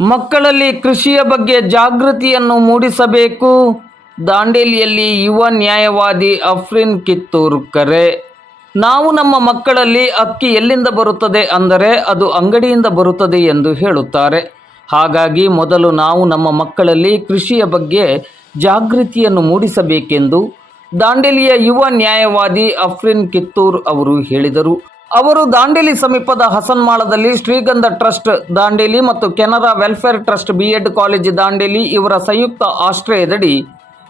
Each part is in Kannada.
ಮಕ್ಕಳಲ್ಲಿ ಕೃಷಿಯ ಬಗ್ಗೆ ಜಾಗೃತಿಯನ್ನು ಮೂಡಿಸಬೇಕು. ದಾಂಡೇಲಿಯಲ್ಲಿ ಯುವ ನ್ಯಾಯವಾದಿ ಅಫ್ರಿನ್ ಕಿತ್ತೂರು ಕರೆ. ನಾವು ನಮ್ಮ ಮಕ್ಕಳಲ್ಲಿ ಅಕ್ಕಿ ಎಲ್ಲಿಂದ ಬರುತ್ತದೆ ಅಂದರೆ ಅದು ಅಂಗಡಿಯಿಂದ ಬರುತ್ತದೆ ಎಂದು ಹೇಳುತ್ತಾರೆ. ಹಾಗಾಗಿ ಮೊದಲು ನಾವು ನಮ್ಮ ಮಕ್ಕಳಲ್ಲಿ ಕೃಷಿಯ ಬಗ್ಗೆ ಜಾಗೃತಿಯನ್ನು ಮೂಡಿಸಬೇಕೆಂದು ದಾಂಡೇಲಿಯ ಯುವ ನ್ಯಾಯವಾದಿ ಅಫ್ರಿನ್ ಕಿತ್ತೂರ್ ಅವರು ಹೇಳಿದರು. ಅವರು ದಾಂಡೇಲಿ ಸಮೀಪದ ಹಸನ್ಮಾಳದಲ್ಲಿ ಶ್ರೀಗಂಧ ಟ್ರಸ್ಟ್ ದಾಂಡೇಲಿ ಮತ್ತು Canara welfare trust B Ed college Dandeli ಇವರ ಸಂಯುಕ್ತ ಆಶ್ರಯದಡಿ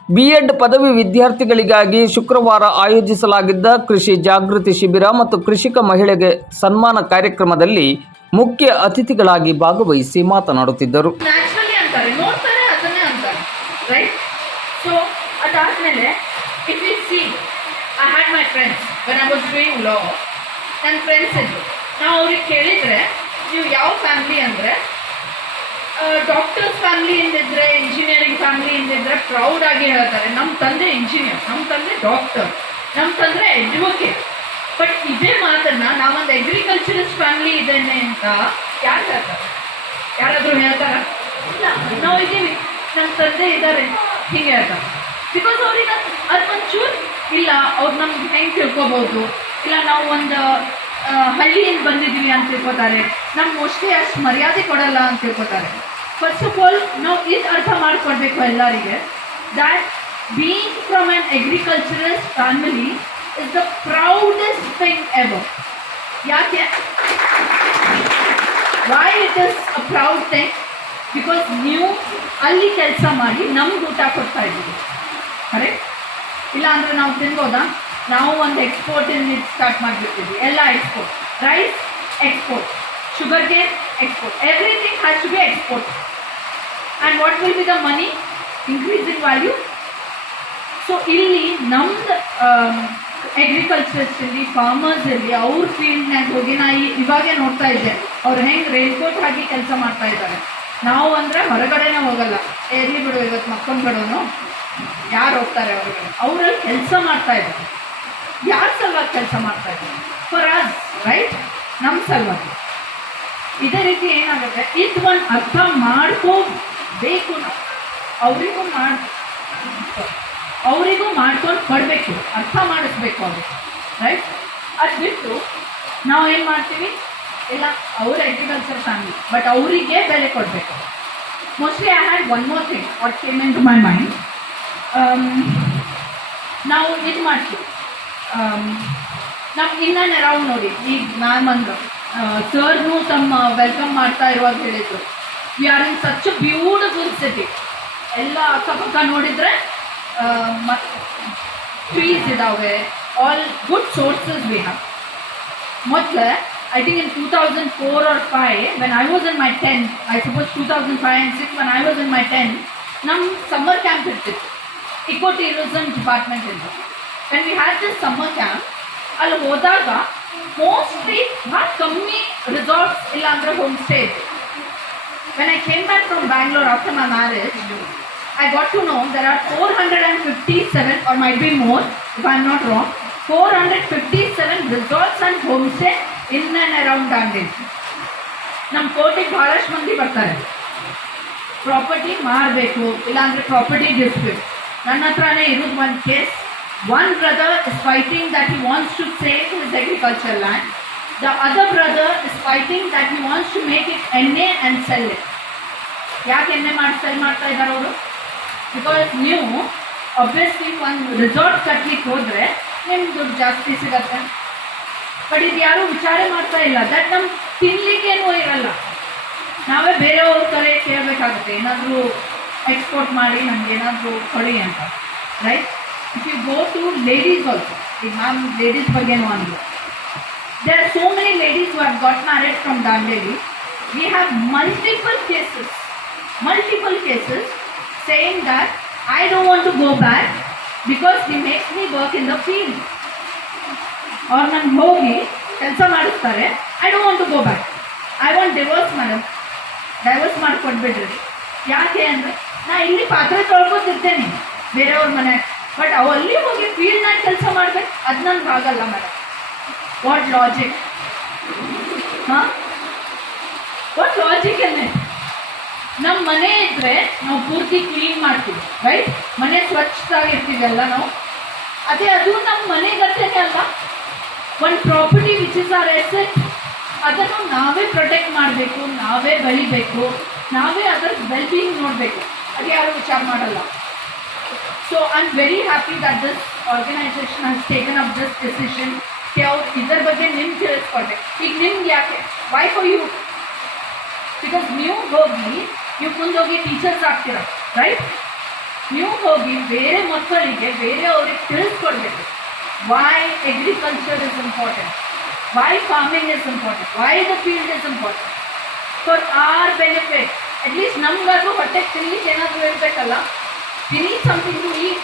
ಬಿಎಡ್ ಪದವಿ ವಿದ್ಯಾರ್ಥಿಗಳಿಗಾಗಿ ಶುಕ್ರವಾರ ಆಯೋಜಿಸಲಾಗಿದ್ದ ಕೃಷಿ ಜಾಗೃತಿ ಶಿಬಿರ ಮತ್ತು ಕೃಷಿಕ ಮಹಿಳೆಗೆ ಸನ್ಮಾನ ಕಾರ್ಯಕ್ರಮದಲ್ಲಿ ಮುಖ್ಯ ಅತಿಥಿಗಳಾಗಿ ಭಾಗವಹಿಸಿ ಮಾತನಾಡುತ್ತಿದ್ದರು. ನನ್ನ ಫ್ರೆಂಡ್ಸ್ ಇದ್ರು. ನಾವು ಅವ್ರಿಗೆ ಕೇಳಿದರೆ, ನೀವು ಯಾವ ಫ್ಯಾಮ್ಲಿ ಅಂದರೆ? ಡಾಕ್ಟರ್ಸ್ ಫ್ಯಾಮ್ಲಿಯಿಂದ ಇದ್ದರೆ ಇಂಜಿನಿಯರಿಂಗ್ ಫ್ಯಾಮ್ಲಿಯಿಂದ ಇದ್ದರೆ ಪ್ರೌಡ್ ಆಗಿ ಹೇಳ್ತಾರೆ. ನಮ್ಮ ತಂದೆ ಇಂಜಿನಿಯರ್ ನಮ್ಮ ತಂದೆ ಡಾಕ್ಟರ್ ನಮ್ಮ ತಂದೆ ಅಡ್ವೊಕೇಟ್ ಬಟ್ ಇದೇ ಮಾತನ್ನ ನಾವೊಂದು ಅಗ್ರಿಕಲ್ಚರಿಸ್ಟ್ ಫ್ಯಾಮ್ಲಿ ಇದ್ದೇನೆ ಅಂತ ಯಾರು ಹೇಳ್ತಾರೆ? ಯಾರಾದರೂ ಹೇಳ್ತಾರ? ಇಲ್ಲ, ನಾವು ಇದ್ದೀವಿ. ನಮ್ಮ ತಂದೆ ಇದ್ದಾರೆ. ಹಿಂಗೆ ಹೇಳ್ತಾರೆ. ಬಿಕಾಸ್ ಅವ್ರಿಗೆ ಅದು ಒಂಚೂರು ಇಲ್ಲ, ಅವ್ರು ನಮ್ಗೆ ಹೆಂಗೆ ತಿಳ್ಕೊಬೋದು? ಇಲ್ಲ, ನಾವು ಒಂದು ಹಳ್ಳಿಯಿಂದ ಬಂದಿದ್ದೀವಿ ಅಂತ ತಿಳ್ಕೊತಾರೆ. ನಮ್ಗೆ ಮೋಸ್ಟ್ಲಿ ಅಷ್ಟು ಮರ್ಯಾದೆ ಕೊಡಲ್ಲ ಅಂತ ತಿಳ್ಕೊತಾರೆ. ಫಸ್ಟ್ ಆಫ್ ಆಲ್ ನಾವು ಇದು ಅರ್ಥ ಮಾಡಿಕೊಡ್ಬೇಕು ಎಲ್ಲರಿಗೆ that being from an agricultural family is the proudest thing ever ಯಾಕೆ? Why it is a proud thing because ನೀವು ಅಲ್ಲಿ ಕೆಲಸ ಮಾಡಿ ನಮ್ಗೆ ಊಟ ಕೊಡ್ತಾ ಇದ್ದೀವಿ ಕರೆಕ್ಟ್ ಇಲ್ಲ ಅಂದರೆ ನಾವು ತಿನ್ಬೋದಾ? ನಾವು ಒಂದು ಎಕ್ಸ್ಪೋರ್ಟ್ ಸ್ಟಾರ್ಟ್ ಮಾಡಿಬಿಡ್ತೀವಿ ಎಲ್ಲ export rice export sugar cane export everything has to be export and what will be the money increase in value so ಇಲ್ಲಿ ನಮ್ದು ಅಗ್ರಿಕಲ್ಚರ್ಸ್ ಇರಲಿ ಫಾರ್ಮರ್ಸ್ ಇರಲಿ ಅವ್ರ ಫೀಲ್ಡ್ನಾಗ ಹೋಗಿ ನಾ ಇವಾಗೇ ನೋಡ್ತಾ ಇದ್ದೆ. ಅವ್ರು ಹೆಂಗೆ ರೈನ್ಕೋಟ್ ಹಾಕಿ ಕೆಲಸ ಮಾಡ್ತಾ ಇದ್ದಾರೆ. ನಾವು ಅಂದರೆ ಹೊರಗಡೆನೇ ಹೋಗಲ್ಲ. ಎಲ್ಲಿ ಬಿಡು, ಇವತ್ತು ಮಕ್ಕಳು ಬಿಡೋನು ಯಾರು ಹೋಗ್ತಾರೆ ಹೊರಗಡೆ? ಅವರಲ್ಲಿ ಕೆಲಸ ಮಾಡ್ತಾ ಇದ್ದಾರೆ. ಯಾರ ಸಲುವಾಗಿ ಕೆಲಸ ಮಾಡ್ತಾ ಇದ್ದೀವಿ ಫಾರ್ ಅಸ್ ರೈಟ್ ನಮ್ಮ ಸಲುವಾಗಿ. ಇದೇ ರೀತಿ ಏನಾಗುತ್ತೆ? ಇದು ಒಂದು ಅರ್ಥ ಮಾಡ್ಕೋಬೇಕು. ನಾವು. ಅವರಿಗೂ ಮಾಡಿ ಅವರಿಗೂ ಮಾಡ್ಕೊಂಡು ಕೊಡಬೇಕು. ಅರ್ಥ ಮಾಡಿಸ್ಬೇಕು ಅವ್ರಿಗೆ ರೈಟ್ ಅದು ಬಿಟ್ಟು ನಾವು ಏನು ಮಾಡ್ತೀವಿ? ಇಲ್ಲ, ಅವ್ರ ಅಗ್ರಿಕಲ್ಚರ್ ಫ್ಯಾಮಿಲಿ ಬಟ್ ಅವರಿಗೆ ಬೆಲೆ ಕೊಡಬೇಕು. Mostly I had one more thing what came in my mind ನಾವು ಇದು ಮಾಡ್ತೀವಿ. ನಮ್ಮ ಇನ್ನೊಂದು ಅರೌಂಡ್ ನೋಡಿ, ಈಗ ಮ್ಯಾಮ್ ಬಂದು ಸರ್ನು ತಮ್ಮ ವೆಲ್ಕಮ್ ಮಾಡ್ತಾ ಇರುವಾಗ ಹೇಳಿದ್ರು. We are in such beautiful city ಎಲ್ಲ ಅಕ್ಕಪಕ್ಕ ನೋಡಿದರೆ ಟ್ರೀಸ್ ಇದ್ದಾವೆ all good sources we have ಮೊದಲು thousand four or five when I was in my ten I suppose two thousand five and six when I was in my ten ನಮ್ಮ ಸಮ್ಮರ್ ಕ್ಯಾಂಪ್ ಇರ್ತಿತ್ತು. ಇಕೋ ಟೂರಿಸಮ್ ಡಿಪಾರ್ಟ್ಮೆಂಟ್ ಇಂದ. When we had this summer camp ಅಲ್ಲಿ ಹೋದಾಗ ಮೋಸ್ಟ್ಲಿ ಭಾಳ ಕಮ್ಮಿ ರಿಸಾರ್ಟ್ಸ್ ಇಲ್ಲ ಹೋಮ್ ಸ್ಟೇ ಇತ್ತು when I came back from Bangalore after my marriage, I got to know there are 457 or might be more if I'm not wrong, 457 resorts and homestay in and around Dandeli. ನಮ್ಮ ಕೋರ್ಟಿಗೆ ಭಾಳಷ್ಟು ಮಂದಿ ಬರ್ತಾರೆ ಪ್ರಾಪರ್ಟಿ ಮಾರಬೇಕು ಇಲ್ಲಾಂದರೆ ಪ್ರಾಪರ್ಟಿ ಡಿಸ್ಪ್ಯೂಟ್ ನನ್ನ ಹತ್ರನೇ ಇರೋದು ಒಂದು case one brother is fighting that he wants to save his agriculture land. The other brother is fighting that he wants to make it ಎಣ್ಣೆ ಆ್ಯಂಡ್ sell it. ಯಾಕೆ ಎಣ್ಣೆ ಮಾಡಿ ಸೆಲ್ ಮಾಡ್ತಾ ಇದ್ದಾರೆ ಅವರು? ಬಿಕಾಸ್ ನೀವು ಅಬ್ವಿಯಸ್ಲಿ ಒಂದು ರಿಸಾರ್ಟ್ ಕಟ್ಲಿಕ್ಕೆ ಹೋದರೆ ನಿಮ್ಗೆ ದುಡ್ಡು ಜಾಸ್ತಿ ಸಿಗತ್ತೆ. ಬಟ್ ಇದು ಯಾರೂ ವಿಚಾರ ಮಾಡ್ತಾ ಇಲ್ಲ. ದಟ್ ನಮ್ಮ ತಿನ್ಲಿಕ್ಕೇನೂ ಇರಲ್ಲ. ನಾವೇ ಬೇರೆಯವ್ರ ಕಡೆ ಕೇಳಬೇಕಾಗುತ್ತೆ. ಏನಾದರೂ ಎಕ್ಸ್ಪೋರ್ಟ್ ಮಾಡಿ ನಮ್ಗೆ ಏನಾದರೂ ಕೊಡಿ ಅಂತ. Right If you go to ladies also ಈಗ ಮ್ಯಾಮ್ ಲೇಡೀಸ್ ಬಗ್ಗೆನೂ ಅಂದರು there are so many ladies who have got married from Dandeli. We have multiple cases, multiple cases saying that I don't want to go back because he makes me work in the field. ಅವ್ರು ನಾನು ಹೋಗಿ ಕೆಲಸ ಮಾಡಿಸ್ತಾರೆ I don't want to go back I want divorce madam divorce ಮಾಡಿಕೊಟ್ಬಿಡ್ರಿ ಯಾಕೆ ಅಂದರೆ ನಾ ಇಲ್ಲಿ ಪಾತ್ರೆ ತೊಳ್ಕೊತಿರ್ತೇನೆ ಬೇರೆಯವ್ರ ಮನೆ ಬಟ್ ಅವಲ್ಲಿ ಹೋಗಿ ಫೀಲ್ಡ್ನಾಗ ಕೆಲಸ ಮಾಡ್ಬೇಕು, ಅದು ನನಗೆ ಆಗಲ್ಲ ಮೇಡಮ್ ವಾಟ್ ಲಾಜಿಕ್ ಹಾಂ? ವಾಟ್ ಲಾಜಿಕ್ ಎಲ್ಲ ನಮ್ಮ ಮನೆ ಇದ್ರೆ ನಾವು ಪೂರ್ತಿ ಕ್ಲೀನ್ ಮಾಡ್ತೀವಿ ರೈಟ್ ಮನೆ ಸ್ವಚ್ಛವಾಗಿರ್ತೀವಲ್ಲ ನಾವು? ಅದೇ ಅದು ನಮ್ಮ ಮನೆ ಗಟ್ಟೆನೇ ಅಲ್ಲ. ಒಂದು property which is our asset ಅದನ್ನು ನಾವೇ ಪ್ರೊಟೆಕ್ಟ್ ಮಾಡಬೇಕು, ನಾವೇ ಬೆಳಿಬೇಕು, ನಾವೇ ಅದರ ವೆಲ್ ಬೀಯಿಂಗ್ ನೋಡಬೇಕು. ಅದು ಯಾರು ವಿಚಾರ ಮಾಡಲ್ಲ. So I am very happy that this organisation has taken up this decision K ಅವ್ರು ಇದ್ರ ಬಗ್ಗೆ ನಿಮ್ಗೆ ತಿಳಿಸ್ಕೊಡ್ಬೇಕು ಈಗ ನಿಮ್ಗೆ ಯಾಕೆ ವೈ ಫಾರ್ ಯು ಬಿಕಾಸ್ ನೀವು ಹೋಗಿ ನೀವು ಮುಂದೋಗಿ ಟೀಚರ್ಸ್ ಆಗ್ತೀರ ರೈಟ್ ನೀವು ಹೋಗಿ ಬೇರೆ ಮಕ್ಕಳಿಗೆ ಬೇರೆಯವ್ರಿಗೆ ತಿಳಿಸ್ಕೊಡ್ಬೇಕು why agriculture is important why farming is important why the field is important for our benefit at least ನಮ್ಗಾದ್ರೂ ಹೊಟ್ಟೆಗೆ ತಿನ್ಲಿಕ್ಕೆ ಏನಾದರೂ ಇರಬೇಕಲ್ಲ we need something to eat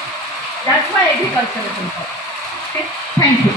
that's why agriculture is important thank you